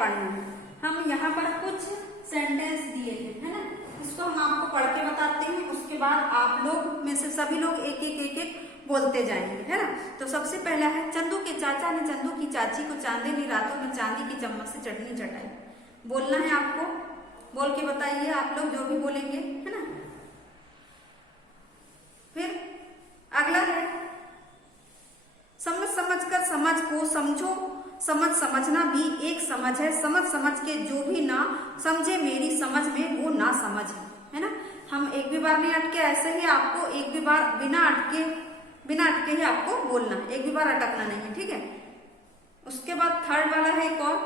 पढ़ना है। हम यहाँ पर कुछ सेंटेंस दिए थे, है ना, इसको हम आपको पढ़ के बताते हैं, उसके बाद आप लोग में से सभी लोग एक एक बोलते जाएंगे, है ना। तो सबसे पहला है, चंदू के चाचा ने चंदू की चाची को चांदनी रातों में चांदी की चम्मच से चटनी चटाई। बोलना है आपको, बोल के बताइए आप लोग जो भी बोलेंगे, है ना। फिर अगला है, समझ समझ कर समझ को समझो, समझ समझना भी एक समझ है, समझ समझ के जो भी ना समझे मेरी समझ में वो ना समझ है ना। हम एक भी बार नहीं अटके, ऐसे ही आपको एक भी बार बिना अटके ही आपको बोलना है, एक भी बार अटकना नहीं है, ठीक है। उसके बाद थर्ड वाला है एक और,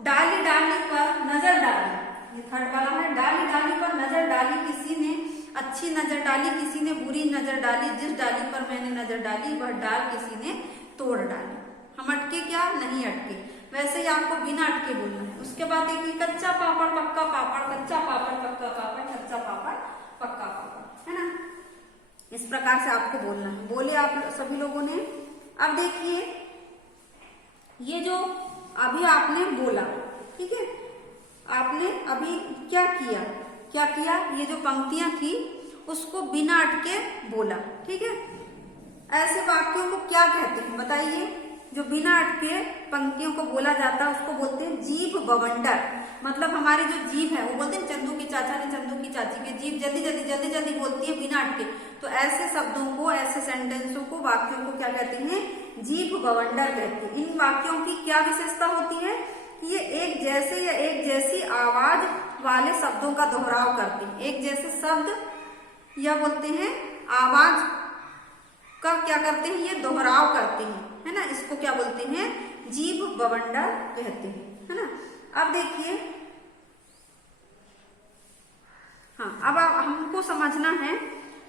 डाली डाली पर नजर डाली, ये थर्ड वाला है, डाली डाली पर नजर डाली, किसी ने अच्छी नजर डाली, किसी ने बुरी नजर डाली, जिस डाली पर मैंने नजर डाली वह डाल किसी ने तोड़ डाली। हम अटके क्या? नहीं अटके, वैसे ही आपको बिना अटके बोलना है। उसके बाद देखिए, कच्चा पापड़ पक्का पापड़, कच्चा पापड़ पक्का पापड़, कच्चा पापड़ पक्का पापड़, है ना। इस प्रकार से आपको बोलना है। बोले आप सभी लोगों ने। अब देखिए, ये जो अभी आपने बोला, ठीक है, आपने अभी क्या किया, ये जो पंक्तियां थी उसको बिना अटके बोला, ठीक है। ऐसे वाक्यों को क्या कहते हैं बताइए? जो बिना अटके पंक्तियों को बोला जाता है उसको बोलते हैं जीभ बवंडर। मतलब हमारी जो जीभ है वो बोलते हैं चंदू के चाचा ने चंदू की चाची की जीभ जल्दी जल्दी बोलती है बिना अटके। तो ऐसे शब्दों को, ऐसे सेंटेंसों को, वाक्यों को क्या कहते हैं? जीभ बवंडर कहते हैं। इन वाक्यों की क्या विशेषता होती है? ये एक जैसे या एक जैसी आवाज वाले शब्दों का दोहराव करते हैं। एक जैसे शब्द या बोलते हैं आवाज का क्या करते हैं? ये दोहराव करते हैं, है ना। इसको क्या बोलते हैं? जीभ बवंडर कहते हैं, है ना। अब देखिए, हाँ, अब हमको समझना है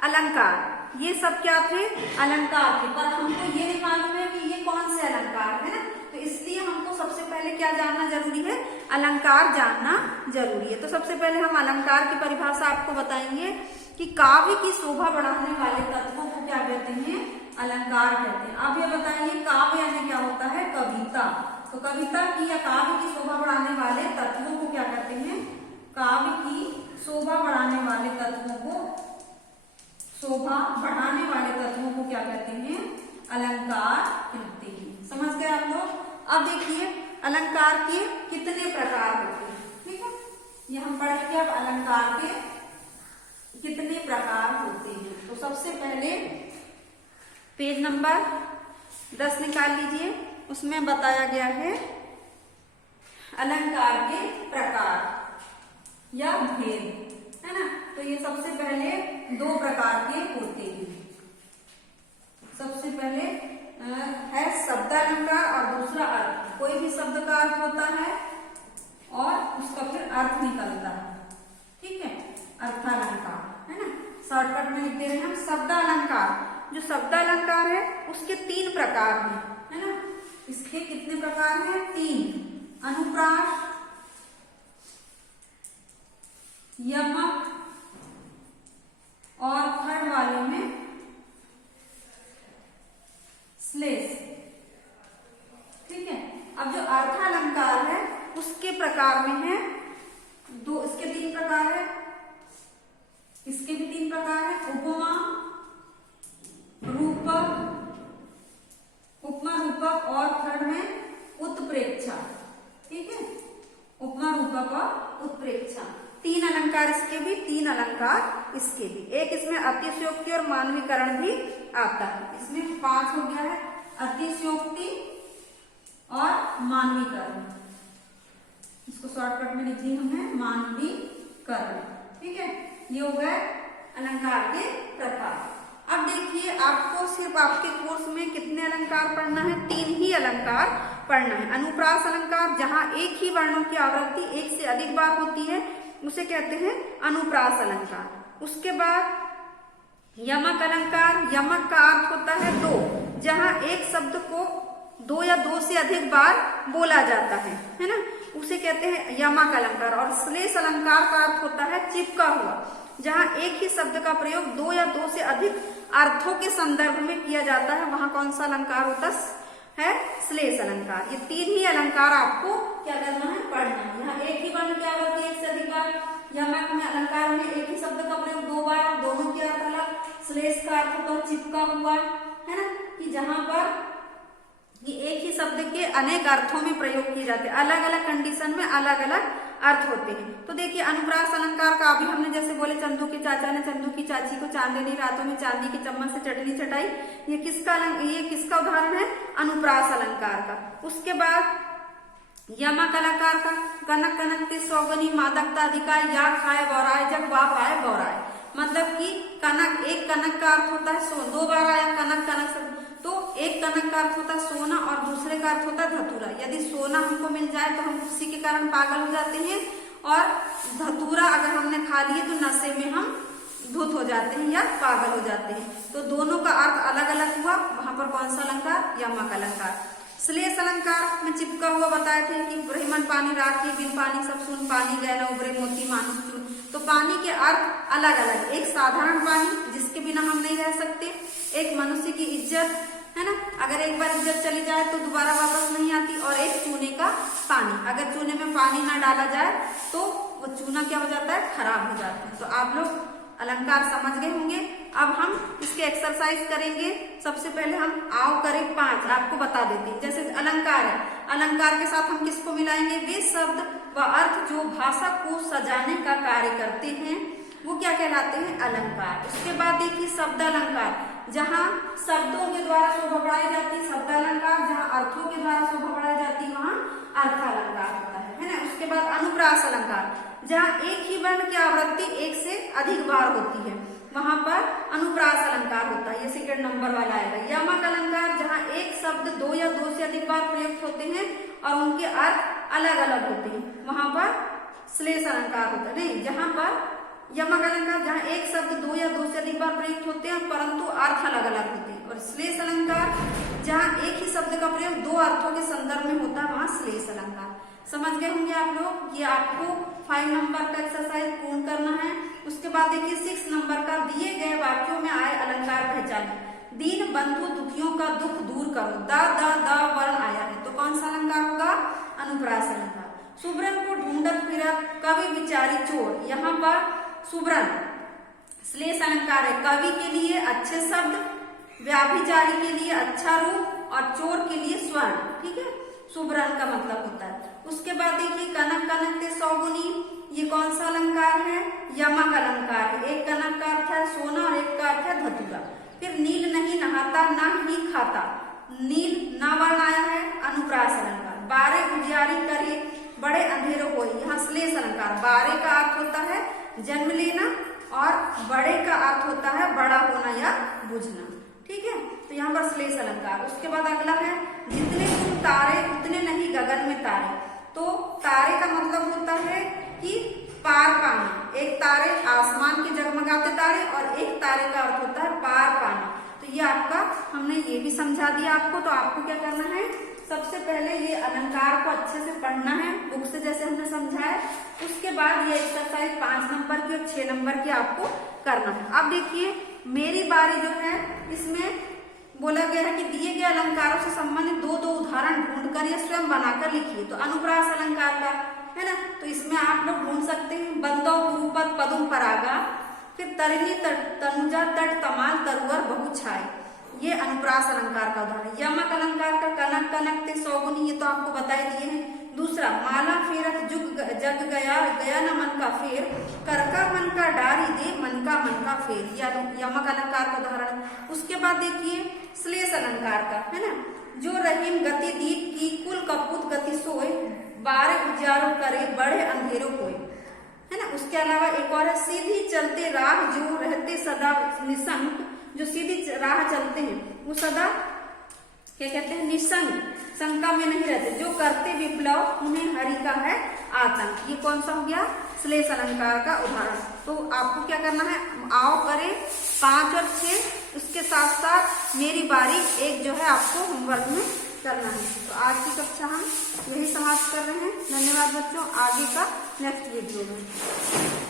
अलंकार। ये सब क्या थे? अलंकार थे, पर हमको ये नहीं मालूम है कि ये कौन से अलंकार है ना। तो इसलिए हमको सबसे पहले क्या जानना जरूरी है? अलंकार जानना जरूरी है। तो सबसे पहले हम अलंकार की परिभाषा आपको बताएंगे कि काव्य की शोभा बढ़ाने वाले तत्वों को क्या कहते हैं? अलंकार कहते हैं। अब ये बताइए, काव्य यानी क्या होता है? कविता। तो कविता की या काव्य की शोभा बढ़ाने वाले तत्वों को क्या कहते हैं? काव्य की शोभा बढ़ाने वाले तत्वों को, शोभा बढ़ाने वाले तत्वों को क्या कहते हैं? अलंकार कहते हैं। समझ गए आप लोग? अब देखिए, अलंकार के कितने प्रकार होते हैं, ठीक है। ये हम पढ़ेंगे अब अलंकार के कितने प्रकार होते हैं। तो सबसे पहले पेज नंबर 10 निकाल लीजिए, उसमें बताया गया है अलंकार के प्रकार या भेद, है ना। तो ये सबसे पहले 2 प्रकार के होते हैं। सबसे पहले है शब्दालंकार और दूसरा अर्थ। कोई भी शब्द का अर्थ होता है और उसका फिर अर्थ निकलता है, ठीक है, अर्थालंकार, है ना। शॉर्टकट में लिख दे रहे हैं हम शब्दालंकार। जो शब्दालंकार है उसके 3 प्रकार हैं, है ना। इसके कितने प्रकार हैं? 3। अनुप्रास, यमक और थर्ड वाले में श्लेष, ठीक है। अब जो अर्थालंकार है उसके प्रकार में है 2, इसके 3 प्रकार है, इसके भी 3 प्रकार है। उपमा रूपक और थर्ड में उत्प्रेक्षा, ठीक है। उपमा रूपक और उत्प्रेक्षा, 3 अलंकार इसके भी, 3 अलंकार इसके भी। एक इसमें अतिशयोक्ति और मानवीकरण भी आता है। इसमें 5 हो गया है, अतिशयोक्ति और मानवीकरण। इसको शॉर्टकट में लिखिए हमने मानवीकरण, ठीक है। ये हो गए अलंकार के प्रकार। अब देखिए, आपको सिर्फ आपके कोर्स में कितने अलंकार पढ़ना है? 3 ही अलंकार पढ़ना है। अनुप्रास अलंकार, जहां एक ही वर्णों की आवृत्ति एक से अधिक बार होती है उसे कहते हैं अनुप्रास अलंकार। उसके बाद यमक अलंकार, यमक का अर्थ होता है 2, जहां एक शब्द को 2 या 2 से अधिक बार बोला जाता है ना, उसे कहते हैं यमक अलंकार। और श्लेष अलंकार का अर्थ होता है चिपका हुआ, जहां एक ही शब्द का प्रयोग 2 या 2 से अधिक अर्थों के संदर्भ में किया जाता है, वहां कौन सा अलंकार होता है श्लेष अलंकार। ये 3 ही अलंकार आपको क्या करना है, पढ़ना है। यहाँ एक ही वर्ण की आवृत्ति एक से अधिक बार, यमक में अलंकार में एक ही शब्द का प्रयोग 2 बार, दोनों के अर्थ अलग। श्लेष का अर्थ तो चिपका हुआ है ना, कि जहां पर ये एक ही शब्द के अनेक अर्थों में प्रयोग किए जाते हैं, अलग अलग कंडीशन में अलग अलग अर्थ होते हैं। तो देखिए अनुप्रास अलंकार का अभी हमने जैसे बोले चंदू के चाचा ने चंदू की चाची को चांदनी रातों में चांदी की चम्मच से चटनी चटाई, ये किसका उदाहरण है, अनुप्रास अलंकार का। उसके बाद यमक अलंकार का, कनक कनकते सौगनी मादकता अधिकार, या खाए बौराए जग वा पाए बौराए। मतलब कि कनक, एक कनक का अर्थ होता है सोना, 2 बार आया कनक कनक से, तो एक कनक का अर्थ होता है सोना और दूसरे का अर्थ होता है धतूरा। यदि सोना हमको मिल जाए तो हम खुशी के कारण पागल हो जाते हैं, और धतूरा अगर हमने खा लिए तो नशे में हम धुत हो जाते हैं या पागल हो जाते हैं। तो दोनों का अर्थ अलग अलग हुआ। वहां पर कौन सा अलंकार, यमक अलंकार। श्लेष अलंकार में चिपका हुआ बताए थे कि ब्रह्मन पानी राखी, बिन पानी सब सुन, पानी गए न उबरे मोती मानुष चुन। तो पानी के अर्थ अलग अलग, एक साधारण पानी जिसके बिना हम नहीं रह सकते, एक मनुष्य की इज्जत है ना, अगर एक बार इज्जत चली जाए तो दोबारा वापस नहीं आती, और एक चूने का पानी, अगर चूने में पानी ना डाला जाए तो वो चूना क्या हो जाता है, खराब हो जाता है। तो आप लोग अलंकार समझ गए होंगे। अब हम इसके एक्सरसाइज करेंगे। सबसे पहले हम आओ करें 5 आपको बता देते हैं। जैसे अलंकार है, अलंकार के साथ हम किसको मिलाएंगे, वे शब्द व अर्थ जो भाषा को सजाने का कार्य करते हैं वो क्या कहलाते हैं, अलंकार। उसके बाद देखिए शब्द अलंकार, जहाँ शब्दों के द्वारा शोभा बढ़ाई जाती है शब्द अलंकार, जहाँ अर्थों के द्वारा शोभा बढ़ाई जाती है वहाँ अर्थ अलंकार होता है ना। उसके बाद अनुप्रास अलंकार, जहाँ एक ही वर्ण की आवृत्ति एक से अधिक बार होती है वहां पर अनुप्रास अलंकार होता है, ये सेकंड नंबर वाला आएगा। यमक अलंकार, जहाँ एक शब्द 2 या 2 से अधिक बार प्रयुक्त होते हैं और उनके अर्थ अलग अलग होते हैं, वहां पर श्लेष अलंकार होता है। नहीं, जहां पर यमक अलंकार, जहाँ एक शब्द 2 या 2 से अधिक बार प्रयुक्त होते हैं परंतु अर्थ अलग अलग होते हैं। और श्लेष अलंकार, जहाँ एक ही शब्द का प्रयोग 2 अर्थों के संदर्भ में होता है वहां श्लेष अलंकार। समझ गए होंगे आप लोग। ये आपको 5 नंबर का एक्सरसाइज पूर्ण करना है। उसके बाद देखिए 6 नंबर का, दिए गए वाक्यों में आए अलंकार पहचाने। दीन बंधु दुखियों का दुख दूर करो, द वर्ण आया है तो कौन सा अलंकार होगा, अनुप्रास अलंकार। सुब्रन को ढूंढत फिरत कवि विचारी चोर, यहाँ पर सुब्रन श्लेष अलंकार है, कवि के लिए अच्छे शब्द, व्याभिचारी के लिए अच्छा रूप और चोर के लिए स्वर्ण। ठीक है, सुब्रन का मतलब होता है। उसके बाद देखिए कनक कनकते सौगुनी, ये कौन सा अलंकार है, यमक अलंकार है। एक कनक का अर्थ है सोना और एक का अर्थ है धतूरा। फिर नील नहीं नहाता ना ही खाता, नील ना वर्ण आया है, अनुप्रास अलंकार। बारे उजियारी करे बड़े अंधेरों को, यहाँ श्लेष अलंकार। बारे का अर्थ होता है जन्म लेना और बड़े का अर्थ होता है बड़ा होना या बुझना। ठीक है, तो यहाँ पर श्लेष अलंकार। उसके बाद अगला है जितने तुम तारे उतने नहीं गगन में तारे। तो तारे का मतलब होता है कि पार पाना, एक तारे आसमान के जगमगाते तारे और एक तारे का अर्थ होता है पार पाना। तो ये आपका हमने ये भी समझा दिया आपको। तो आपको क्या करना है, सबसे पहले ये अलंकार को अच्छे से पढ़ना है बुक से जैसे हमने समझाया। उसके बाद ये एक्सरसाइज 5 नंबर की और 6 नंबर की आपको करना है। अब देखिए मेरी बारी जो है इसमें बोला गया है कि दिए गए अलंकारों से संबंधित 2 उदाहरण ढूंढकर या स्वयं बनाकर लिखिए। तो अनुप्रास अलंकार का है ना, तो इसमें आप लोग ढूंढ सकते हैं बंदो गुरुपद पदुम परागा, फिर तरिणी तनुजा तट तमाल तरुवर बहु छाए, ये अनुप्रास अलंकार का उदाहरण। यमक अलंकार का कनक कनकते सौगुनी, ये तो आपको बता ही दिए हैं। दूसरा माला फेरत जुग जग गया गया न मन का फेर, करका मन का डारी दे मन का फेर, ये यमक अलंकार का उदाहरण। उसके बाद देखिए श्लेष अलंकार का है ना, जो रहीम गति दीप की कुल कपूत गति सोए, बारे उजारों करे बड़े अंधेरों कोई, है ना। उसके अलावा एक और है सीधी चलते राह जो रहते सदा निसंग, जो सीधी राह चलते हैं वो सदा क्या कहते हैं, निसंग, शंका में नहीं रहते, जो करते विप्लव उन्हें हरि का है आतंक। ये कौन सा हो गया, श्लेष अलंकार का उदाहरण। तो आपको क्या करना है, आओ करें 5 और 6, उसके साथ साथ मेरी बारी 1 जो है आपको होमवर्क में करना है। तो आज की कक्षा हम यही समाप्त कर रहे हैं। धन्यवाद बच्चों, आगे का नेक्स्ट वीडियो में।